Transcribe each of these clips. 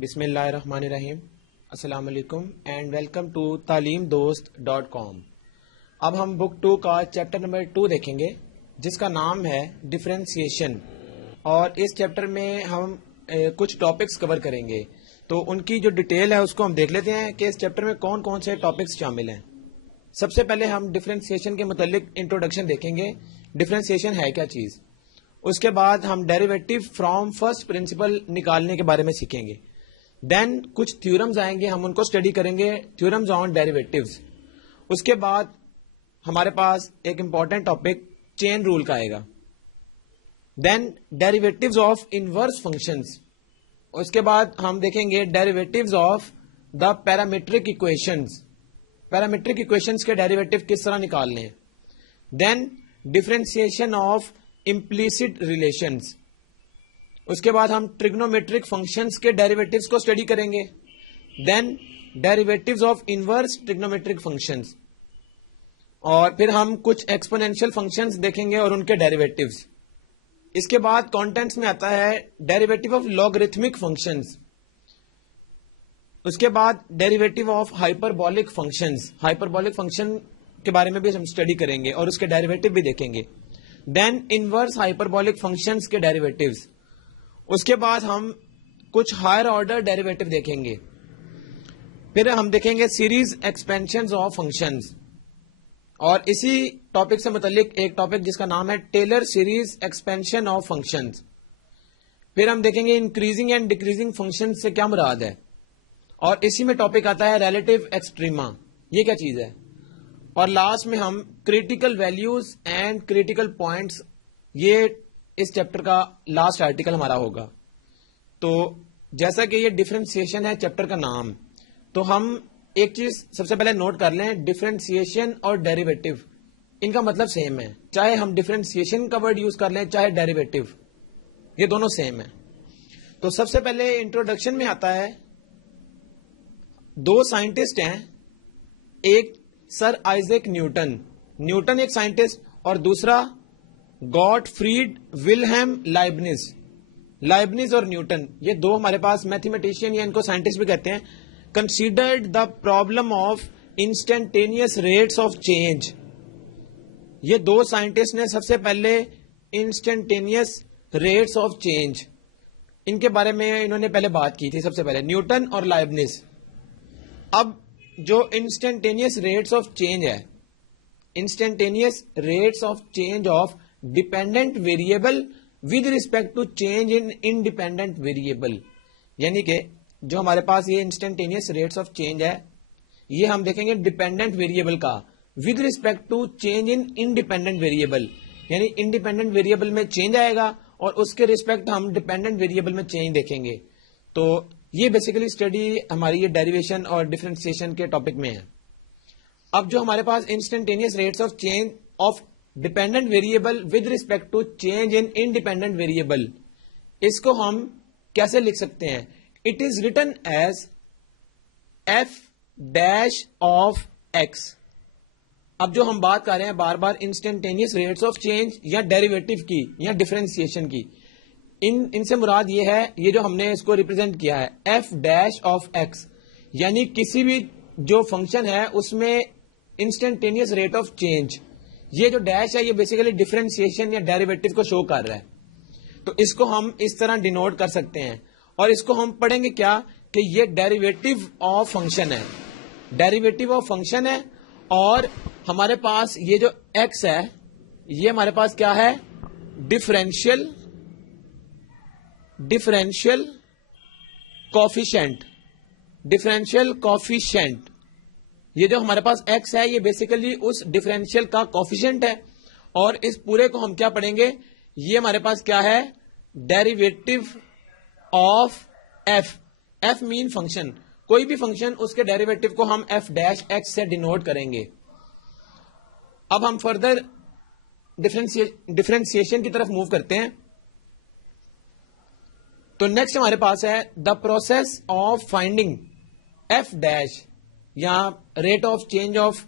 بسم اللہ الرحمن الرحیم. السلام علیکم اینڈ ویلکم ٹو talimdost.com. اب ہم بک 2 کا چیپٹر نمبر 2 دیکھیں گے جس کا نام ہے ڈفرینسیشن، اور اس چیپٹر میں ہم کچھ ٹاپکس کور کریں گے. تو ان کی جو ڈیٹیل ہے اس کو ہم دیکھ لیتے ہیں کہ اس چیپٹر میں کون کون سے ٹاپکس شامل ہیں. سب سے پہلے ہم ڈفرینسیشن کے متعلق انٹروڈکشن دیکھیں گے، ڈفرینسیشن ہے کیا چیز. اس کے بعد ہم ڈیریویٹو فرام فرسٹ پرنسپل نکالنے کے بارے میں سیکھیں گے. دین کچھ تھیورمز آئیں گے، ہم ان کو اسٹڈی کریں گے، تھیورمز آن ڈیریویٹوز. اس کے بعد ہمارے پاس ایک امپورٹنٹ ٹاپک چین رول کا آئے گا. Then derivatives of inverse functions. اس کے بعد ہم دیکھیں گے derivatives of the parametric equations. Parametric equations کے ڈیریویٹو کس طرح نکالنے ہیں. Then differentiation of implicit relations. اس کے بعد ہم ٹریگنومیٹرک فنکشنز کے ڈیریویٹوز کو اسٹڈی کریں گے. Then derivatives of inverse trigonometric functions, اور پھر ہم کچھ ایکسپونینشیل فنکشنز دیکھیں گے اور ان کے ڈیریویٹوز. اس کے بعد کانٹینٹس میں آتا ہے ڈیریویٹو آف لاگرتھمک فنکشنز. اس کے بعد derivative of hyperbolic functions. Hyperbolic function کے بارے میں بھی ہم اسٹڈی کریں گے اور اس کے ڈیریویٹو بھی دیکھیں گے. دین انورس ہائپربولک فنکشنز کے ڈیریویٹوز. اس کے بعد ہم کچھ ہائر آرڈر ڈیریویٹو دیکھیں گے. پھر ہم دیکھیں گے سیریز ایکسپینشنز آف فنکشنز، اور اسی ٹاپک سے متعلق ایک ٹاپک جس کا نام ہے Taylor series expansion of functions. پھر ہم دیکھیں گے انکریزنگ اینڈ ڈیکریزنگ فنکشن سے کیا مراد ہے، اور اسی میں ٹاپک آتا ہے ریلیٹو ایکسٹریما، یہ کیا چیز ہے. اور لاسٹ میں ہم critical values and critical points, یہ اس چیپٹر کا لاسٹ آرٹیکل ہمارا ہوگا. تو جیسا کہ یہ ڈفرینسیشن ہے چیپٹر کا نام، تو ہم ایک چیز سب سے پہلے نوٹ کر لیں، ڈفرینسیشن اور ڈیریویٹو ان کا مطلب سیم ہے. چاہے ہم ڈفرینسیشن کا ورڈ یوز کر لیں چاہے ڈیریویٹو، یہ دونوں سیم ہیں. تو سب سے پہلے انٹروڈکشن میں آتا ہے، دو سائنٹسٹ ہیں، ایک سر آئزیک نیوٹن. نیوٹن ایک سائنٹسٹ، اور دوسرا گاٹفریڈ ولہیم لائبنز. لائبنز اور نیوٹن یہ دو ہمارے پاس میتھمیٹیشین یا ان کو سائنٹسٹ بھی کہتے ہیں. Considered the problem of instantaneous rates of change. یہ دو سائنٹسٹ نے سب سے پہلے انسٹنٹینیس ریٹس آف چینج ان کے بارے میں انہوں نے پہلے بات کی تھی، سب سے پہلے نیوٹن اور لائبنز. اب جو انسٹنٹینیس ریٹس آف چینج ہے، instantaneous rates of change of dependent variable with respect to change in independent variable, یعنی کہ جو ہمارے پاس یہ انسٹنٹینیس ریٹس آف چینج ہے، یہ ہم دیکھیں گے ڈیپینڈنٹ ویریبل کا with respect to change in independent variable, یعنی انڈیپینڈنٹ ویریبل میں چینج آئے گا اور اس کے ریسپیکٹ ہم ڈیپینڈنٹ ویریبل میں چینج دیکھیں گے. تو یہ بیسیکلی اسٹڈی ہماری یہ ڈیریویشن اور ڈفرینسیشن کے ٹاپک میں ہے. اب جو ہمارے پاس instantaneous rates of change of dependent variable with respect to change in independent variable, اس کو ہم کیسے لکھ سکتے ہیں. It is written as f dash of x. اب جو ہم بات کر رہے ہیں بار بار انسٹنٹینیس ریٹس آف چینج یا ڈیریویٹو کی یا ڈفرینسیشن کی، ان سے مراد یہ ہے، یہ جو ہم نے اس کو ریپرزینٹ کیا ہے ایف ڈیش آف ایکس، یعنی کسی بھی جو فنکشن ہے اس میں انسٹنٹینیس ریٹ آف چینج، یہ جو ڈیش ہے یہ بیسیکلی ڈفرینسیشن یا ڈیریویٹو کو شو کر رہا ہے. تو اس کو ہم اس طرح ڈینوٹ کر سکتے ہیں، اور اس کو ہم پڑھیں گے کیا کہ یہ ڈیریویٹو آف فنکشن ہے. ڈیریویٹو آف فنکشن ہے، اور ہمارے پاس یہ جو ایکس ہے یہ ہمارے پاس کیا ہے، ڈفرینشیل کوفیشنٹ. ڈفرینشیل کوفیشنٹ، یہ جو ہمارے پاس ایکس ہے یہ بیسیکلی اس ڈفرینشیل کا کوفیشنٹ ہے، اور اس پورے کو ہم کیا پڑھیں گے، یہ ہمارے پاس کیا ہے، ڈیریویٹو آف ایف. ایف مین فنکشن، کوئی بھی فنکشن اس کے ڈیریویٹو کو ہم ایف ڈیش ایکس سے ڈینوٹ کریں گے. اب ہم فردر ڈفرینسیشن کی طرف موو کرتے ہیں. تو نیکسٹ ہمارے پاس ہے the process of finding F dash یا ریٹ آف چینج آف،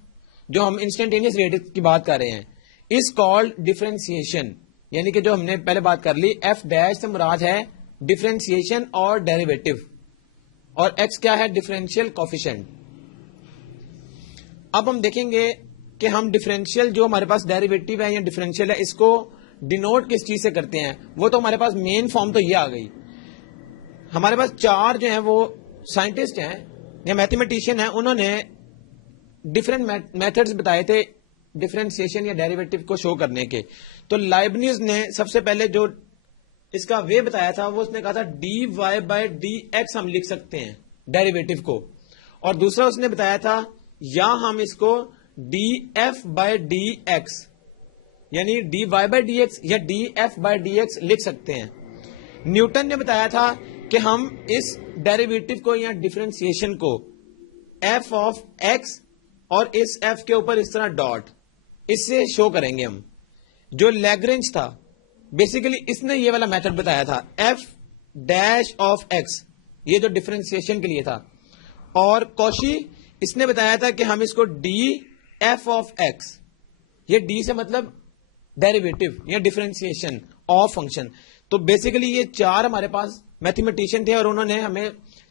جو ہم انسٹنٹینیس ریٹ کی بات کر رہے ہیں، از کالڈ ڈفرینسیشن. یعنی کہ جو ہم نے پہلے بات کر لی ایف ڈیش سے مراد ہے ڈفرینسیشن اور ڈیریویٹو. اور x کیا ہے؟ Differential coefficient. اب ہم دیکھیں گے کہ ہم ڈفرینشیل جو ہمارے پاس ڈیریویٹو ہے یا ڈفرینشیل ہے اس کو ڈینوٹ کس چیز سے کرتے ہیں. وہ تو ہمارے پاس مین فارم تو یہ آ گئی. ہمارے پاس چار جو ہیں وہ سائنٹسٹ ہیں یا میتھمیٹیشین ہیں, انہوں نے ڈفرینٹ میتھڈز بتائے تھے ڈفرینسیشن یا ڈیریویٹو کو شو کرنے کے. تو لائبنیز نے سب سے پہلے جو اس کا وے بتایا تھا وہ اس نے کہا تھا D Y by D X ہم لکھ سکتے ہیں ڈیریویٹو کو, اور دوسرا اس نے بتایا تھا یا ہم اس کو d f by D x یعنی d Y by D x یا d f by D x لکھ سکتے ہیں. نیوٹن نے بتایا تھا کہ ہم اس ڈیریویٹو کو یا ڈفرینسیشن کو ایف آف ایکس اور اس ایف کے اوپر اس طرح ڈاٹ اس سے شو کریں گے ہم. جو لیگرینج تھا بیسیکلی اس نے یہ والا میتھڈ بتایا تھا ایف ڈیش آف ایکس, یہ جو ڈفرینسیشن کے لیے تھا, اور کوشی اس نے بتایا تھا کہ ہم اس کو ڈی ایف آف ایکس, یہ ڈی سے مطلب ڈیریویٹو یا ڈفرینسیشن آف فنکشن. تو بیسیکلی یہ چار ہمارے پاس میتھمیٹیشین تھے اور انہوں نے ہمیں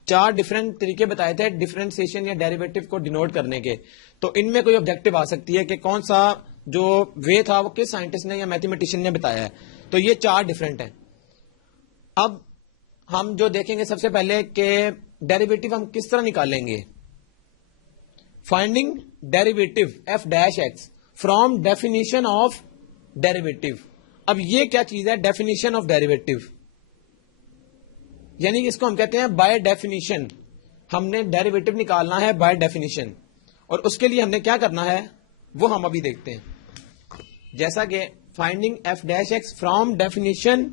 چار ڈفرینٹ طریقے بتائے تھے ڈفرینسیشن یا ڈیریویٹو کو ڈینوٹ کرنے کے. تو ان میں کوئی آبجیکٹو آ سکتی ہے کہ کون سا جو وے تھا وہ کس سائنٹسٹ نے یا میتھمیٹیشین نے بتایا ہے. تو یہ چار ڈفرینٹ ہیں. اب ہم جو دیکھیں گے سب سے پہلے کہ ڈیریویٹو ہم کس طرح نکالیں گے. Finding derivative F dash x from definition of derivative. اب یہ کیا چیز ہے ڈیفینیشن آف ڈیریویٹو, یعنی اس کو ہم کہتے ہیں بائی ڈیفینیشن. ہم نے ڈیریویٹو نکالنا ہے بائی ڈیفینیشن, اور اس کے لیے ہم نے کیا کرنا ہے وہ ہم ابھی دیکھتے ہیں. جیسا کہ finding F dash x from definition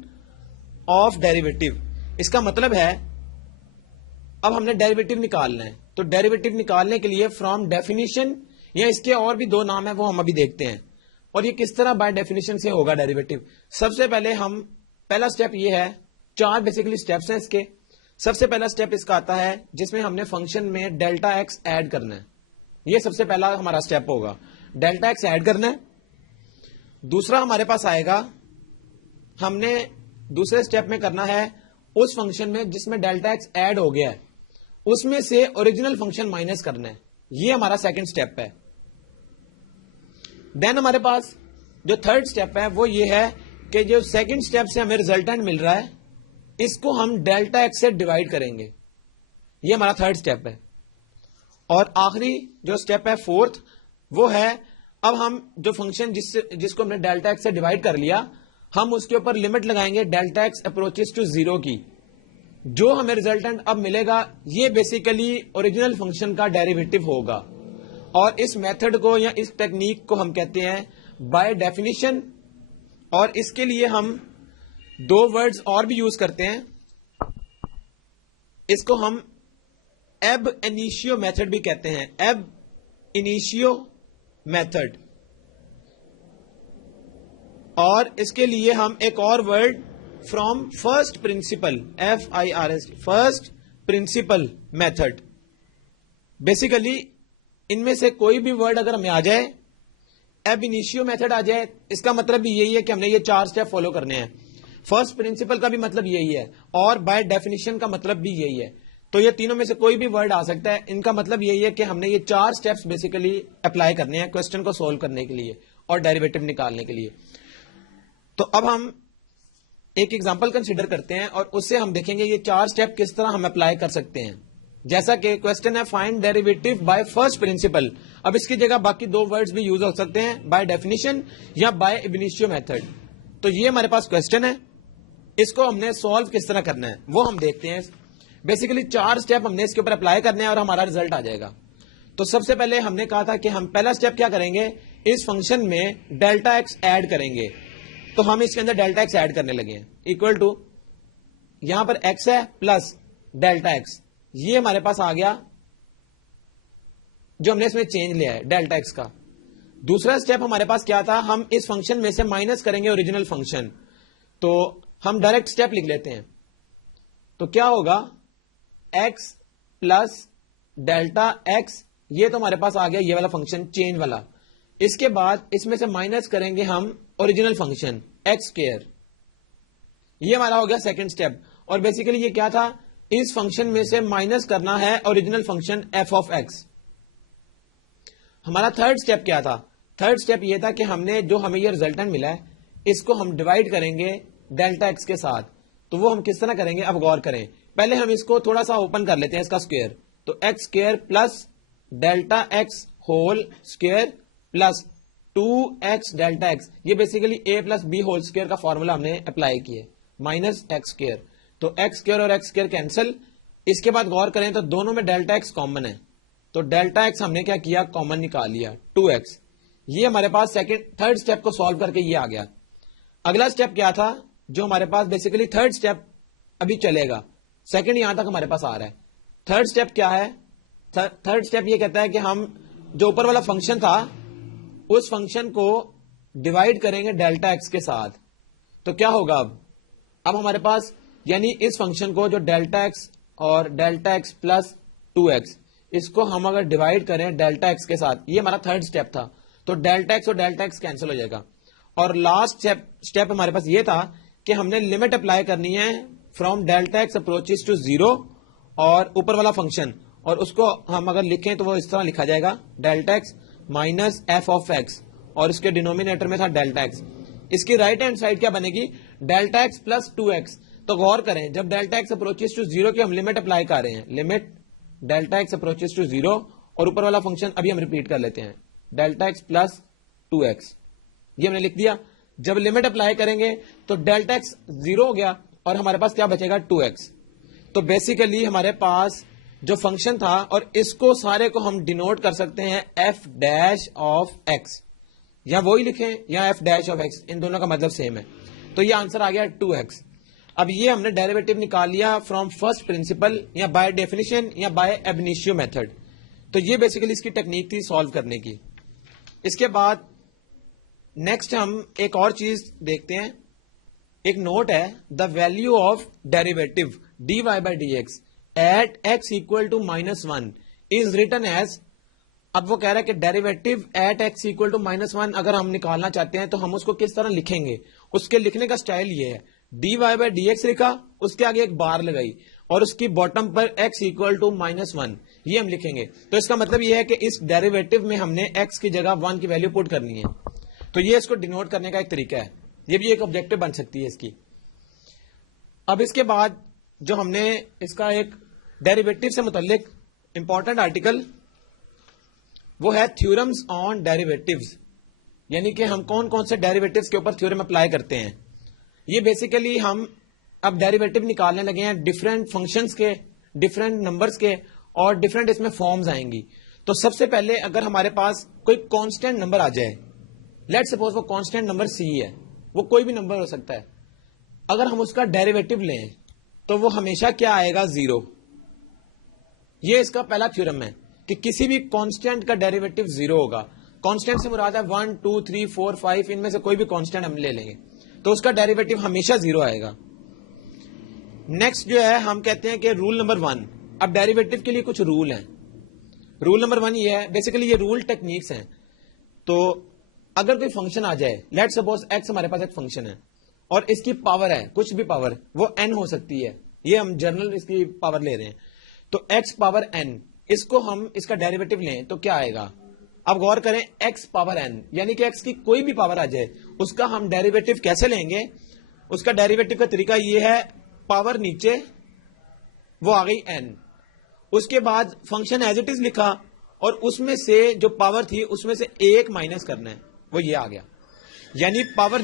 of derivative, اس کا مطلب ہے اب ہم نے ڈیریویٹو نکالنا ہے. تو ڈیریویٹو نکالنے کے لیے فرام ڈیفینیشن یا اس کے اور بھی دو نام ہیں وہ ہم ابھی دیکھتے ہیں. اور یہ کس طرح بائی ڈیفینیشن سے ہوگا ڈیریویٹو. سب سے پہلے ہم پہلا سٹیپ یہ ہے, چار بیسیکلی سٹیپس ہیں اس کے. سب سے پہلا سٹیپ اس کا آتا ہے جس میں ہم نے فنکشن میں ڈیلٹا ایکس ایڈ کرنا ہے. یہ سب سے پہلا ہمارا سٹیپ ہوگا, ڈیلٹا ایکس ایڈ کرنا ہے. دوسرا ہمارے پاس آئے گا ہم نے دوسرے سٹیپ میں کرنا ہے اس فنکشن میں جس میں ڈیلٹا ایکس ایڈ ہو گیا ہے اس میں سے اوریجنل فنکشن مائنس کرنا ہے. یہ ہمارا سیکنڈ سٹیپ ہے. دین ہمارے پاس جو تھرڈ سٹیپ ہے وہ یہ ہے کہ جو سیکنڈ سٹیپ سے ہمیں ریزلٹنٹ مل رہا ہے اس کو ہم ڈیلٹا ایکس سے ڈیوائڈ کریں گے. یہ ہمارا تھرڈ سٹیپ ہے. اور آخری جو سٹیپ ہے فورتھ وہ ہے اب ہم جو فنکشن جس کو ہم نے ڈیلٹا ایکس سے ڈیوائڈ کر لیا ہم اس کے اوپر لمٹ لگائیں گے delta X approaches to zero کی. جو ہمیں ریزلٹنٹ اب ملے گا یہ بیسیکلی اوریجنل فنکشن کا ڈیریویٹو ہوگا. اور اس میتھڈ کو یا اس ٹیکنیک کو ہم کہتے ہیں بائی ڈیفینیشن. اور اس کے لیے ہم دو ورڈز اور بھی یوز کرتے ہیں. اس کو ہم ایب انیشیو میتھڈ بھی کہتے ہیں, ایب انیشیو میتھڈ. اور اس کے لیے ہم ایک اور word from first principle FIRST first principle method. Basically ان میں سے کوئی بھی ورڈ اگر ہمیں آ جائے ایب انیشیو میتھڈ آ جائے اس کا مطلب بھی یہی ہے کہ ہم نے یہ چار سٹیپ فالو کرنے ہیں. فرسٹ پرنسپل کا بھی مطلب یہی ہے اور بائی ڈیفینیشن کا مطلب بھی یہی ہے. تو یہ تینوں میں سے کوئی بھی ورڈ آ سکتا ہے. ان کا مطلب یہی ہے کہ ہم نے یہ چار سٹیپس بیسیکلی اپلائی کرنے ہیں کوسچن کو سولو کرنے کے لیے اور ڈیریویٹو نکالنے کے لیے. تو اب ہم ایک ایگزامپل کنسیڈر کرتے ہیں اور اس سے ہم دیکھیں گے یہ چار سٹیپ کس طرح ہم اپلائی کر سکتے ہیں. جیسا کہ کوسچن ہے find derivative by first principle. اب اس کی جگہ باقی دو ورڈز بھی یوز ہو سکتے ہیں بائی ڈیفینیشن یا بائی اب انیشیو میتھڈ. تو یہ ہمارے پاس کوسچن ہے, اس کو ہم نے سالو کس طرح کرنا ہے وہ ہم دیکھتے ہیں. بیسیکلی چار سٹیپ ہم نے اس کے اوپر اپلائی کرنے ہیں اور ہمارا ریزلٹ آ جائے گا. تو سب سے پہلے ہم نے کہا تھا کہ ہم پہلا سٹیپ کیا کریں گے اس فنکشن میں ڈیلٹا ایکس ایڈ کریں گے. تو ہم اس کے اندر ڈیلٹا ایکس ایڈ کرنے لگے ہیں اکول ٹو یہاں پر ایکس ہے پلس ڈیلٹا ایکس. یہ ہمارے پاس آ گیا جو ہم نے اس میں چینج لیا ہے ڈیلٹا ایکس کا. دوسرا سٹیپ ہمارے پاس کیا تھا ہم اس فنکشن میں سے مائنس کریں گے اوریجنل فنکشن. تو ہم ڈائریکٹ سٹیپ لکھ لیتے ہیں. تو کیا ہوگا ایکس پلس ڈیلٹا ایکس, یہ تو ہمارے پاس آ گیا یہ والا فنکشن چینج والا. اس کے بعد اس میں سے مائنس کریں گے ہم اوریجنل فنکشن ایکس اسکوئر. یہ ہمارا ہو گیا سیکنڈ سٹیپ. اور بیسیکلی یہ کیا تھا اس فنکشن میں سے مائنس کرنا ہے original function F of X. ہمارا تھرڈ اسٹیپ کیا تھا؟ تھرڈ اسٹیپ یہ تھا کہ ہم نے جو ہمیں یہ ریزلٹنٹ ملا ہے اس کو ہم ڈیوائڈ کریں گے ڈیلٹا ایکس کے ساتھ. تو وہ ہم کس طرح کریں گے؟ اب غور کریں. پہلے ہم اس کو تھوڑا سا اوپن کر لیتے ہیں اس کا اسکوئر. تو x square plus delta x whole square plus 2x delta x. یہ basically a plus B whole square کا فارمولا ہم نے اپلائی کیا مائنس ایکس اسکوئر. تو ایکس اسکوئر اور ایکس اسکوئر کینسل. اس کے بعد غور کریں تو دونوں میں ڈیلٹا ایکس کامن ہے. تو ڈیلٹا ایکس ہم نے کیا کیا؟ کامن نکال لیا 2x. یہ ہمارے پاس تھرڈ اسٹیپ کو سالو کر کے یہ آ گیا. اگلا اسٹیپ کیا تھا جو ہمارے پاس بیسیکلی تھرڈ اسٹیپ ابھی چلے گا. سیکنڈ یہاں تک ہمارے پاس آ رہا ہے. تھرڈ اسٹیپ کیا ہے؟ تھرڈ اسٹیپ یہ کہتا ہے کہ ہم جو اوپر والا فنکشن تھا اس فنکشن کو ڈیوائڈ کریں گے ڈیلٹا ایکس کے ساتھ. تو کیا ہوگا؟ اب ہمارے پاس یعنی اس فنکشن کو جو ڈیلٹا ایکس اور ڈیلٹا ایکس پلس 2x اس کو ہم اگر ڈیوائڈ کریں ڈیلٹا ایکس کے ساتھ، یہ ہمارا تھرڈ اسٹیپ تھا. تو ڈیلٹا ایکس اور ڈیلٹا ایکس کینسل ہو جائے گا. اور لاسٹ اسٹیپ ہمارے پاس یہ تھا کہ ہم نے لمٹ اپلائی کرنی ہے from delta X approaches to 0 اور اوپر والا فنکشن. اور اس کو ہم اگر لکھیں تو وہ اس طرح لکھا جائے گا delta x minus f of x اور اس کے ڈینومینیٹر میں تھا ڈیلٹا ایکس. اس کی رائٹ ہینڈ سائڈ کیا بنے گی؟ Delta x plus 2x. تو غور کریں جب ڈیلٹا ایکس اپروچز ٹو 0 کی ہم لمٹ اپلائی کر رہے ہیں، limit delta X approaches to 0 اور اوپر والا فنکشن ابھی ہم ریپیٹ کر لیتے ہیں ڈیلٹا ایکس پلس 2x. یہ ہم نے لکھ دیا. جب لمٹ اپلائی کریں گے تو ڈیلٹا ایکس 0 ہو گیا اور ہمارے پاس کیا بچے گا؟ 2x. تو بیسیکلی ہمارے پاس جو فنکشن تھا اور اس کو سارے کو ہم ڈینوٹ کر سکتے ہیں ایف ڈیش آف ایکس، یا وہی لکھیں یا ایف ڈیش آف ایکس، ان دونوں کا مطلب سیم ہے. تو یہ آنسر آ گیا 2x. اب یہ ہم نے ڈیریویٹو نکال لیا فرام فرسٹ پرنسپل یا بائی ڈیفینیشن یا بائی اب انیشیو میتھڈ. تو یہ بیسیکلی اس کی ٹیکنیک تھی سالو کرنے کی. اس کے بعد نیکسٹ ہم ایک اور چیز دیکھتے ہیں. ایک نوٹ ہے، the value of derivative dy by D X at X equal to -1 is written as. اب وہ کہہ رہا ہے کہ derivative at X equal to -1 اگر ہم نکالنا چاہتے ہیں تو ہم اس کو کس طرح لکھیں گے؟ اس کے لکھنے کا سٹائل یہ ہے، dy بائی ڈی ایکس لکھا، اس کے آگے ایک بار لگائی اور اس کی باٹم پر x اکول ٹو -1 یہ ہم لکھیں گے. تو اس کا مطلب یہ ہے کہ اس ڈیریویٹو میں ہم نے x کی جگہ 1 کی ویلو پٹ کرنی ہے. تو یہ اس کو ڈینوٹ کرنے کا ایک طریقہ ہے. یہ بھی ایک آبجیکٹو بن سکتی ہے اس کی. اب اس کے بعد جو ہم نے اس کا ایک ڈیریویٹو سے متعلق امپورٹنٹ آرٹیکل وہ ہے تھیورمز آن ڈیریویٹوز، یعنی کہ ہم کون کون سے ڈیریویٹوز کے اوپر تھیورم اپلائی کرتے ہیں. یہ بیسیکلی ہم اب ڈیریویٹو نکالنے لگے ہیں ڈفرینٹ فنکشنز کے، ڈفرینٹ نمبرز کے، اور ڈفرینٹ اس میں فارمز آئیں گی. تو سب سے پہلے اگر ہمارے پاس کوئی کانسٹینٹ نمبر آ جائے، لیٹ سپوز وہ کانسٹینٹ نمبر c ہے، وہ کوئی بھی نمبر ہو سکتا ہے، اگر ہم اس کا ڈیریویٹو لیں تو وہ ہمیشہ کیا آئے گا؟ 0. یہ اس کا پہلا تھیورم ہے کہ کسی بھی کانسٹینٹ کا ڈیریویٹو 0 ہوگا. کانسٹینٹ سے مراد ہے 1 2 3 4 5، ان میں سے کوئی بھی کانسٹینٹ ہم لے لیں گے تو اس کا ڈیریویٹو ہمیشہ 0 آئے گا. نیکسٹ جو ہے ہم کہتے ہیں کہ رول نمبر 1. اب ڈیریویٹو کے لیے کچھ رول ہیں. رول نمبر 1 یہ ہے، بیسیکلی یہ رول ٹیکنیکس ہیں. تو اگر کوئی فنکشن آ جائے، لیٹ سپوز ایکس ہمارے پاس ایک فنکشن ہے اور اس کی پاور ہے، کچھ بھی پاور، وہ n ہو سکتی ہے، یہ ہم جنرل اس کی پاور لے رہے ہیں. تو x پاور n، اس کو ہم اس کا ڈیریویٹو لیں تو کیا آئے گا؟ اب غور کریں، x پاور n یعنی کہ x کی کوئی بھی پاور آ جائے اس کا ہم ڈیریویٹو کیسے لیں گے؟ اس کا ڈیریویٹو کا طریقہ یہ ہے، پاور نیچے وہ آ گئی n، اس کے بعد فنکشن ایز اٹ از لکھا اور اس میں سے جو پاور تھی اس میں سے ایک مائنس کرنا ہے، وہ یہ آ گیا. یعنی پاور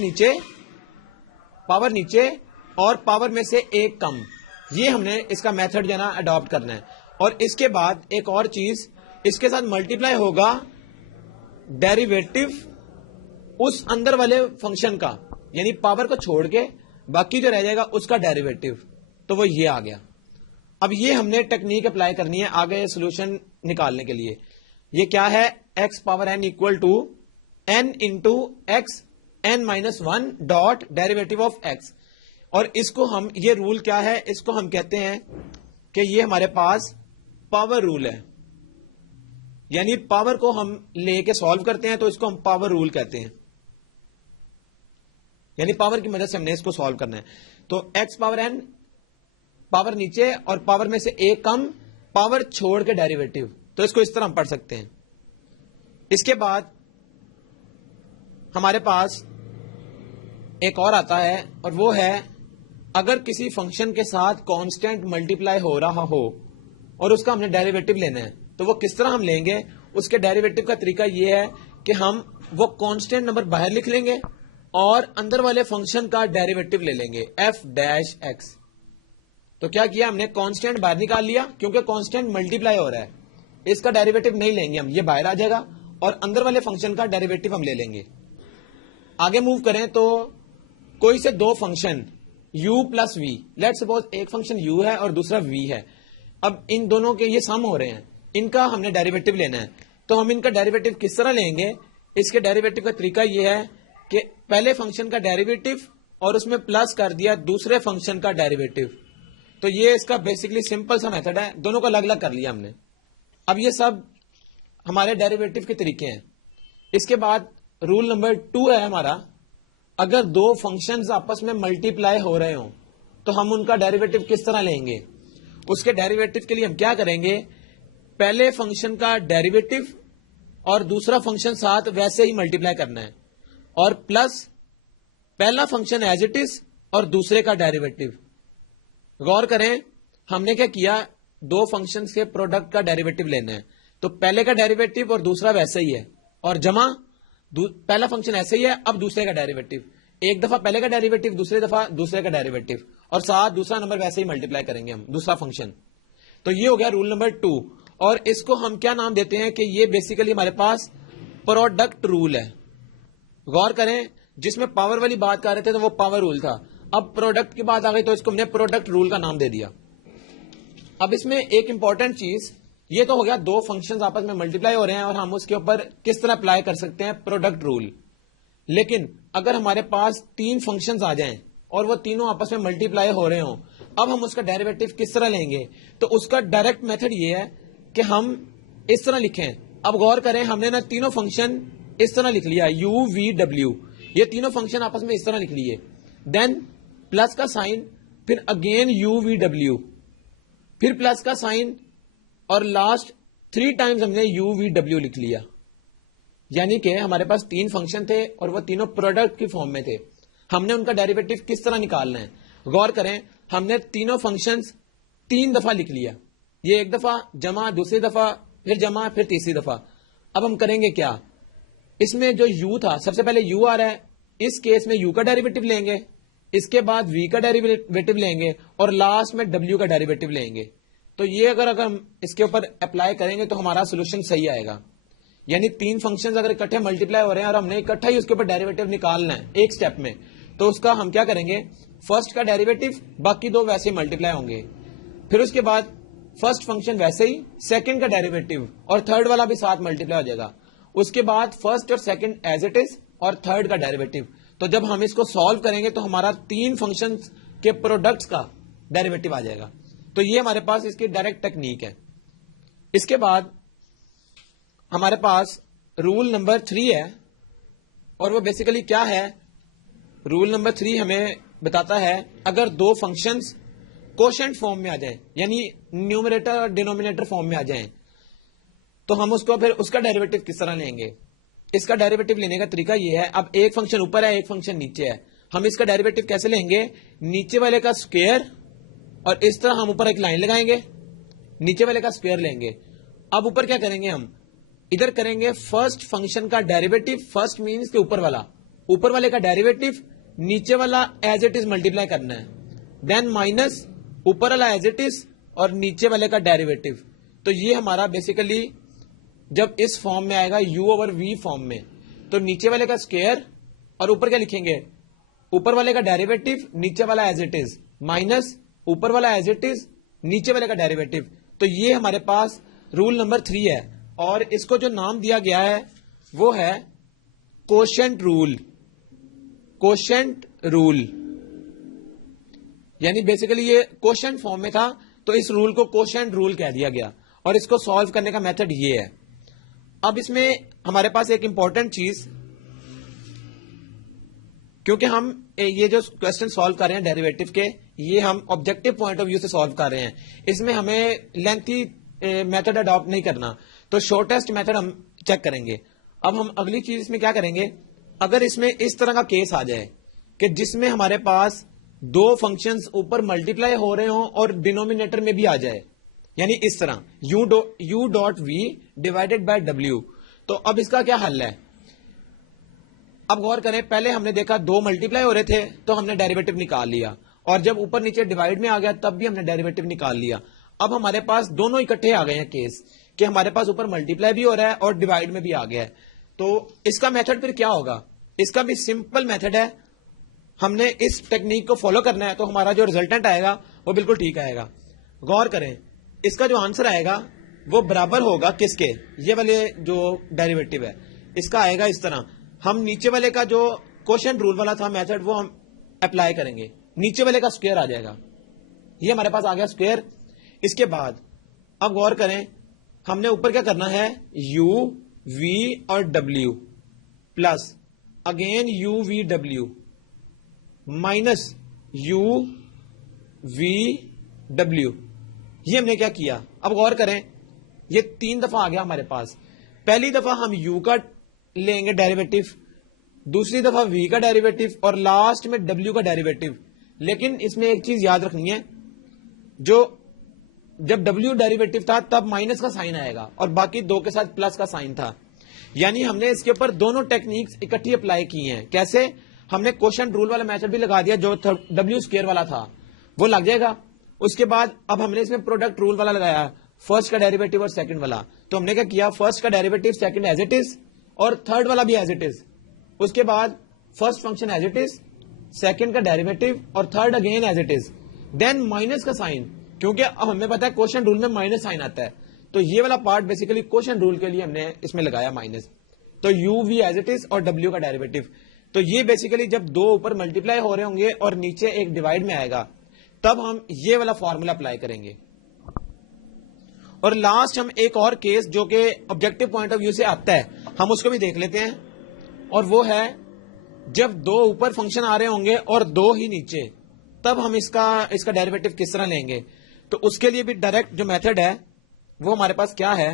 نیچے اور پاور میں سے ایک کم. یہ ہم نے اس کا میتھڈ جو ہے نا اڈاپٹ کرنا ہے. اور اس کے بعد ایک اور چیز، اس کے ساتھ ملٹیپلائی ہوگا ڈیریویٹو اس اندر والے فنکشن کا، یعنی پاور کو چھوڑ کے باقی جو رہ جائے گا اس کا ڈیریویٹو. تو وہ یہ آ گیا. اب یہ ہم نے ٹیکنیک اپلائی کرنی ہے آگے سولوشن نکالنے کے لیے. یہ کیا ہے؟ x power n equal to n into X n minus 1 dot derivative of x. اور اس کو ہم، یہ رول کیا ہے؟ اس کو ہم کہتے ہیں کہ یہ ہمارے پاس پاور رول ہے. یعنی پاور کو ہم لے کے سالو کرتے ہیں تو اس کو ہم پاور رول کہتے ہیں. یعنی پاور کی مدد سے ہم نے اس کو سالو کرنا ہے. تو x پاور n پاور نیچے اور پاور میں سے ایک کم پاور چھوڑ کے ڈیریویٹو. تو اس کو اس طرح ہم پڑھ سکتے ہیں. اس کے بعد ہمارے پاس ایک اور آتا ہے اور وہ ہے اگر کسی فنکشن کے ساتھ کانسٹینٹ ملٹیپلائی ہو رہا ہو اور اس کا ہم نے ڈیریویٹو لینا ہے تو وہ کس طرح ہم لیں گے. اس کے ڈیریویٹو کا طریقہ یہ ہے کہ ہم وہ کانسٹینٹ نمبر باہر لکھ لیں گے اور اندر والے فنکشن کا ڈیریویٹو لے لیں گے ایف ڈیش ایکس. تو کیا کیا ہم نے کانسٹینٹ باہر نکال لیا کیونکہ کانسٹینٹ ملٹیپلائی ہو رہا ہے. اس کا ڈیریویٹو نہیں لیں گے ہم, یہ باہر آ جائے گا اور اندر والے فنکشن کا ڈیریویٹو ہم لے لیں گے. آگے موو کریں تو کوئی سے دو فنکشن u پلس وی, لیٹ سپوز ایک فنکشن u ہے اور دوسرا v ہے. اب ان دونوں کے یہ سم ہو رہے ہیں, ان کا ہم نے ڈیریویٹو لینا ہے. تو ہم ان کا ڈیریویٹو کس طرح لیں گے. اس کے ڈیریویٹو کا طریقہ یہ ہے کہ پہلے فنکشن کا ڈیریویٹو اور اس میں پلس کر دیا دوسرے فنکشن کا ڈیریویٹو. تو یہ اس کا بیسکلی سمپل سا میتھڈ ہے, دونوں کو الگ الگ کر لیا ہم نے. اب یہ سب ہمارے ڈیریویٹو کے طریقے ہیں. اس کے بعد رول نمبر 2 ہے ہمارا, اگر دو فنکشنز آپس میں ملٹیپلائی ہو رہے ہوں تو ہم ان کا ڈیریویٹو کس طرح لیں گے. اس کے ڈیریویٹو کے لیے ہم کیا کریں گے, پہلے فنکشن کا ڈیریویٹو اور دوسرا فنکشن ساتھ ویسے ہی ملٹیپلائی کرنا ہے اور پلس پہلا فنکشن ایز اٹ از اور دوسرے کا ڈیریویٹو. غور کریں ہم نے کیا کیا, دو فنکشنز کے پروڈکٹ کا ڈیریویٹو لینا ہے تو پہلے کا ڈیریویٹو اور دوسرا ویسے ہی ہے اور جمع پہلا فنکشن ایسے ہی ہے اب دوسرے کا ڈیریویٹو, ایک دفعہ پہلے کا ڈیریویٹو دوسری دفعہ دوسرے کا ڈیریویٹو اور ساتھ دوسرا نمبر ویسے ہی ملٹیپلائی کریں گے ہم دوسرا فنکشن. تو یہ ہو گیا رول نمبر 2 اور اس کو ہم کیا نام دیتے ہیں کہ یہ بیسیکلی ہمارے پاس پروڈکٹ رول ہے. غور کریں جس میں پاور والی بات کر رہے تھے تو وہ پاور رول تھا, اب پروڈکٹ کی بات آ گئی تو اس کو ہم نے پروڈکٹ رول کا نام دے دیا. اب اس میں ایک امپورٹنٹ چیز یہ تو ہو گیا, دو فنکشنز آپس میں ملٹیپلائی ہو رہے ہیں اور ہم اس کے اوپر کس طرح اپلائی کر سکتے ہیں پروڈکٹ رول. لیکن اگر ہمارے پاس تین فنکشنز آ جائیں اور وہ تینوں آپس میں ملٹیپلائی ہو رہے ہوں, اب ہم اس کا ڈیریویٹو کس طرح لیں گے. تو اس کا ڈائریکٹ میتھڈ یہ ہے کہ ہم اس طرح لکھیں. اب غور کریں ہم نے نا تینوں فنکشن اس طرح لکھ لیا u v w, یہ تینوں فنکشن آپس میں اس طرح لکھ لیے, دین پلس کا سائن, پھر اگین u v w, پھر پلس کا سائن اور لاسٹ 3 ٹائمز ہم نے u v w لکھ لیا. یعنی کہ ہمارے پاس تین فنکشن تھے اور وہ تینوں پروڈکٹ کی فارم میں تھے. ہم نے ان کا ڈیریویٹو کس طرح نکالنا ہے. غور کریں ہم نے تینوں فنکشنز 3 دفعہ لکھ لیا, یہ ایک دفعہ جمع, دوسری دفعہ پھر جمع, پھر تیسری دفعہ. اب ہم کریں گے کیا, اس میں جو u تھا سب سے پہلے u آ رہا ہے, اس کیس میں u کا ڈیریویٹو لیں گے, اس کے بعد v کا ڈیریویٹو لیں گے اور لاسٹ میں w کا ڈیریویٹو لیں گے. تو یہ اگر ہم اس کے اوپر اپلائی کریں گے تو ہمارا سولوشن صحیح آئے گا. یعنی تین فنکشنز اگر اکٹھے ملٹیپلائی ہو رہے ہیں اور ہم نے اکٹھا ہی اس کے اوپر ڈیریویٹو نکالنا ہے ایک سٹیپ میں, تو اس کا ہم کیا کریں گے, فرسٹ کا ڈیریویٹو, باقی دو ویسے ہی ملٹیپلائی ہوں گے, پھر اس کے بعد فرسٹ فنکشن ویسے ہی, سیکنڈ کا ڈیریویٹو اور تھرڈ والا بھی ساتھ ملٹیپلائی ہو جائے گا. اس کے بعد فرسٹ اور سیکنڈ ایز اٹ از اور تھرڈ کا ڈیریویٹو. تو جب ہم اس کو سالو کریں گے تو ہمارا تین فنکشن کے پروڈکٹس کا ڈیریویٹو آ جائے گا. تو یہ ہمارے پاس اس کی ڈائریکٹ ٹیکنیک ہے. اس کے بعد ہمارے پاس رول نمبر 3 ہے اور وہ بیسیکلی کیا ہے. رول نمبر 3 ہمیں بتاتا ہے اگر دو فنکشنز کوشنٹ فارم میں آ جائیں, یعنی نیومریٹر اور ڈینومینیٹر فارم میں آ جائیں, تو ہم اس کو پھر اس کا ڈیریویٹو کس طرح لیں گے. اس کا ڈیریویٹو لینے کا طریقہ یہ ہے, اب ایک فنکشن اوپر ہے ایک فنکشن نیچے ہے, ہم اس کا ڈیریویٹو کیسے لیں گے, نیچے والے کا اسکوئر اور اس طرح ہم اوپر ایک لائن لگائیں گے, نیچے والے کا اسکوئر لیں گے. اب اوپر کیا کریں گے, ہم ادھر کریں گے فرسٹ فنکشن کا ڈیریویٹو, فرسٹ مینس کے اوپر والے کا ڈیریویٹو, نیچے والا ایز اٹ از ملٹیپلائی کرنا ہے, دین مائنس اوپر والا ایز اٹ از اور نیچے والے کا ڈیریویٹو. تو یہ ہمارا بیسیکلی جب اس فارم میں آئے گا u اوور v فارم میں, تو نیچے والے کا اسکوئر اور اوپر کیا لکھیں گے, اوپر والے کا ڈیریویٹو, نیچے والا ایز اٹ از, مائنس اوپر والا ایز اٹ از, نیچے والے کا ڈیریویٹو. تو یہ ہمارے پاس رول نمبر 3 ہے اور اس کو جو نام دیا گیا ہے وہ ہے کوشنٹ رول. کوشنٹ رول یعنی بیسیکلی یہ کوشنٹ فارم میں تھا تو اس رول کو کوشنٹ رول کہہ دیا گیا اور اس کو سالو کرنے کا میتھڈ یہ ہے. اب اس میں ہمارے پاس ایک امپورٹنٹ چیز, کیونکہ ہم یہ جو کوشچن سالو کر رہے ہیں ڈیریویٹو کے, یہ ہم آبجیکٹو پوائنٹ آف ویو سے سالو کر رہے ہیں. اس میں ہمیں لینتھی میتھڈ اڈاپٹ نہیں کرنا, تو شارٹیسٹ میتھڈ ہم چیک کریں گے. اب ہم اگلی چیز اس میں کیا کریں گے, اگر اس میں اس طرح کا کیس آ جائے کہ جس میں ہمارے پاس دو فنکشنز اوپر ملٹیپلائی ہو رہے ہوں اور ڈینومینیٹر میں بھی آ جائے, یعنی اس طرح u dot V divided by W, تو اب اس کا کیا حل ہے؟ اب غور کریں, پہلے ہم نے دیکھا دو ملٹیپلائی ہو رہے تھے تو ہم نے ڈیریویٹو نکال لیا, اور جب اوپر نیچے ڈیوائڈ میں آ گیا تب بھی ہم نے ڈیریویٹو نکال لیا. اب ہمارے پاس دونوں اکٹھے آ گئے ہیں کیس کہ ہمارے پاس اوپر ملٹیپلائی بھی ہو رہا ہے اور ڈیوائڈ میں بھی آ گیا ہے. تو اس کا میتھڈ پھر کیا ہوگا؟ اس کا بھی سمپل میتھڈ ہے, ہم نے اس ٹیکنیک کو فالو کرنا ہے تو ہمارا جو ریزلٹنٹ آئے گا وہ بالکل ٹھیک آئے گا. غور کریں, اس کا جو آنسر آئے گا وہ برابر ہوگا کس کے؟ یہ والے جو ڈیریویٹو ہے اس کا آئے گا اس طرح. ہم نیچے والے کا جو کوشن رول والا تھا میتھڈ وہ ہم اپلائی کریں گے, نیچے والے کا اسکوئر آ جائے گا. یہ ہمارے پاس آ گیا اسکوئر. اس کے بعد اب غور کریں, ہم نے اوپر کیا کرنا ہے, یو وی اور W plus again you we W minus U we W. یہ ہم نے کیا کیا؟ اب غور کریں, یہ 3 دفعہ آ گیا ہمارے پاس. پہلی دفعہ ہم یو کا لیں گے ڈیریویٹو, دوسری دفعہ وی کا ڈیریویٹو, اور لاسٹ میں ڈبلو کا ڈیریویٹو. لیکن اس میں ایک چیز یاد رکھنی ہے, جو جب ڈبلو ڈیریویٹو تھا تب مائنس کا سائن آئے گا اور باقی دو کے ساتھ پلس کا سائن تھا. یعنی ہم نے اس کے اوپر دونوں ٹیکنیکس اکٹھی اپلائی کی ہیں. کیسے؟ ہم نے کوشن رول والا میتھڈ بھی لگا دیا, جو ڈبلو اسکوئر والا تھا وہ لگ جائے گا. اس کے بعد اب ہم نے اس میں پروڈکٹ رول والا لگایا, فرسٹ کا ڈیریویٹو اور سیکنڈ والا. تو ہم نے کیا کیا, فرسٹ کا derivative second as it is اور تھرڈ والا بھی ایز اٹ از. اس کے بعد first function as it is, second کا ڈیریویٹو اور third again as it is, then minus کا سائن, کیونکہ اب ہمیں پتا ہے کوشن رول میں مائنس سائن آتا ہے. تو یہ والا پارٹ بیسیکلی کوشن رول کے لیے ہم نے اس میں لگایا مائنس. تو U V as it is اور ڈبلو کا ڈیریویٹو. تو یہ بیسیکلی جب دو اوپر ملٹیپلائی ہو رہے ہوں گے اور نیچے ایک ڈیوائڈ میں آئے گا تب ہم یہ والا فارمولا اپلائی کریں گے. اور لاسٹ ہم ایک اور کیس جو کہ آبجیکٹو پوائنٹ آف ویو سے آتا ہے ہم اس کو بھی دیکھ لیتے ہیں, اور وہ ہے جب دو اوپر فنکشن آ رہے ہوں گے اور دو ہی نیچے, تب ہم اس کا ڈیریویٹو کس طرح لیں گے. تو اس کے لیے بھی ڈائریکٹ جو میتھڈ ہے وہ ہمارے پاس کیا ہے,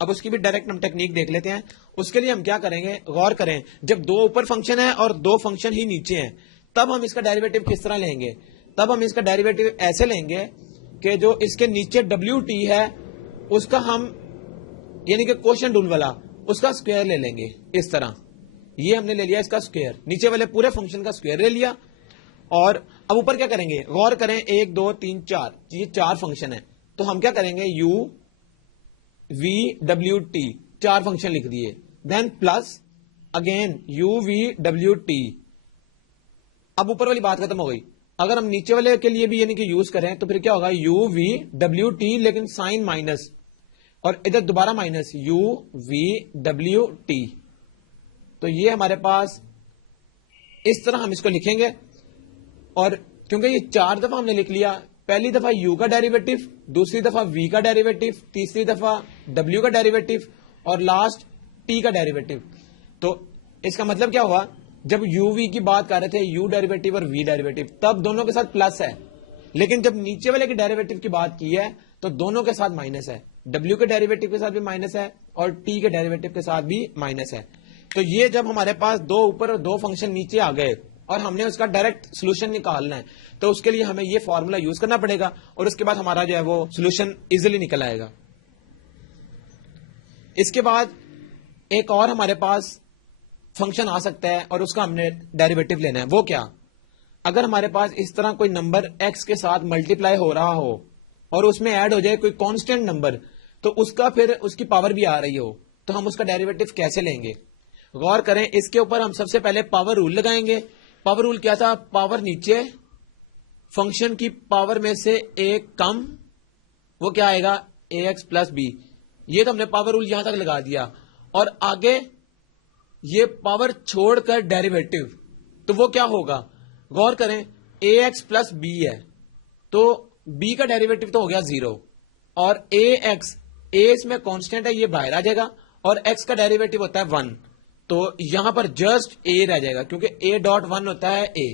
اب اس کی بھی ڈائریکٹ ہم ٹیکنیک دیکھ لیتے ہیں. اس کے لیے ہم کیا کریں گے, غور کریں, جب دو اوپر فنکشن ہے اور دو فنکشن ہی نیچے ہیں تب ہم اس کا ڈیریویٹو کس طرح لیں گے. تب ہم اس کا ڈیریویٹو ایسے لیں گے کہ جو اس کے نیچے ڈبلو ٹی ہے اس کا ہم یعنی کہ کوشن رول والا اس کا اسکوئر لے لیں گے. اس طرح یہ ہم نے لے لیا اس کا اسکوئر, نیچے والے پورے فنکشن کا اسکوئر لے لیا. اور اب اوپر کیا کریں گے, غور کریں, 1 2 3 4 یہ 4 فنکشن ہے. تو ہم کیا کریں گے, u V W t 4 function لکھ دیے, then plus again you V W t. اب اوپر والی بات ختم ہو گئی. اگر ہم نیچے والے کے لیے بھی یعنی کہ یوز کریں تو پھر کیا ہوگا, یو وی ڈبلو ٹی لیکن سائن مائنس, اور ادھر دوبارہ minus U V W T. تو یہ ہمارے پاس اس طرح ہم اس کو لکھیں گے. اور کیونکہ یہ 4 دفعہ ہم نے لکھ لیا, پہلی دفعہ یو کا ڈیریویٹو, دوسری دفعہ وی کا ڈیریویٹو, تیسری دفعہ ڈبلو کا ڈیریویٹو اور لاسٹ ٹی کا ڈیریویٹو. تو اس کا مطلب کیا ہوا, جب یو وی کی بات کر رہے تھے یو ڈیریویٹو اور وی ڈیریویٹو تب دونوں کے ساتھ پلس ہے, لیکن جب نیچے والے کے ڈیریویٹو کی بات کی ہے تو دونوں کے ساتھ مائنس ہے, ڈبلو کے ڈیریویٹو کے ساتھ بھی مائنس ہے اور ٹی کے ڈیریویٹو کے ساتھ بھی مائنس ہے. تو یہ جب ہمارے پاس دو اوپر اور دو فنکشن نیچے آ گئے اور ہم نے اس کا ڈائریکٹ سولوشن نکالنا ہے تو اس کے لیے ہمیں یہ فارمولا یوز کرنا پڑے گا, اور اس کے بعد ہمارا جو ہے وہ سولوشن ایزیلی نکل آئے گا. اس کے بعد ایک اور ہمارے پاس فنکشن آ سکتا ہے اور اس کا ہم نے ڈیریویٹو لینا ہے. وہ کیا, اگر ہمارے پاس اس طرح کوئی نمبر ایکس کے ساتھ ملٹیپلائی ہو رہا ہو اور اس میں ایڈ ہو جائے کوئی کانسٹینٹ نمبر, تو اس کا پھر اس کی پاور بھی آ رہی ہو, تو ہم اس کا ڈیریویٹو کیسے لیں گے. غور کریں, اس کے اوپر ہم سب سے پہلے پاور رول لگائیں گے. پاور رول کیا تھا, پاور نیچے فنکشن کی پاور میں سے ایک کم, وہ کیا آئے گا, اے ایکس پلس بی. یہ تو ہم نے پاور رول یہاں تک لگا دیا, اور آگے یہ پاور چھوڑ کر ڈیریویٹو, تو وہ کیا ہوگا. غور کریں, اے ایکس پلس بی ہے تو بی کا ڈیریویٹو تو ہو گیا 0, اور اے ایکس, اے اس میں کانسٹینٹ ہے یہ باہر آ جائے گا, اور ایکس کا ڈیریویٹو ہوتا ہے 1, تو یہاں پر جسٹ اے رہ جائے گا کیونکہ اے ڈاٹ 1 ہوتا ہے اے.